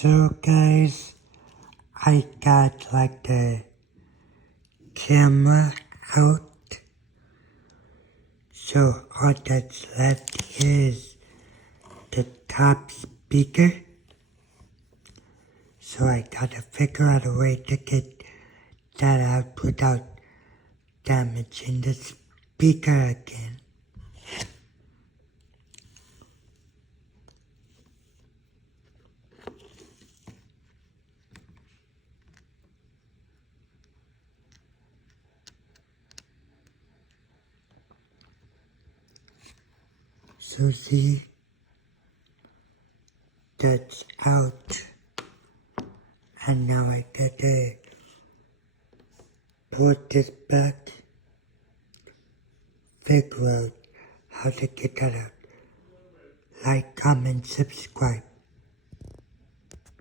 So guys, I got like the camera out. So all that's left is the top speaker. So I gotta figure out a way to get that out without damaging the speaker again. So see, that's out. And now I gotta put this back, figure out how to get that out. Like, comment, subscribe.